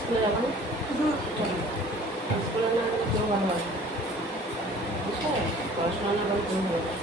স্কুলে যাবো না? স্কুলে না গেলে কেউ ভালো হবে, বুঝছো? পড়াশোনা না করলে কেউ ভালো হবে।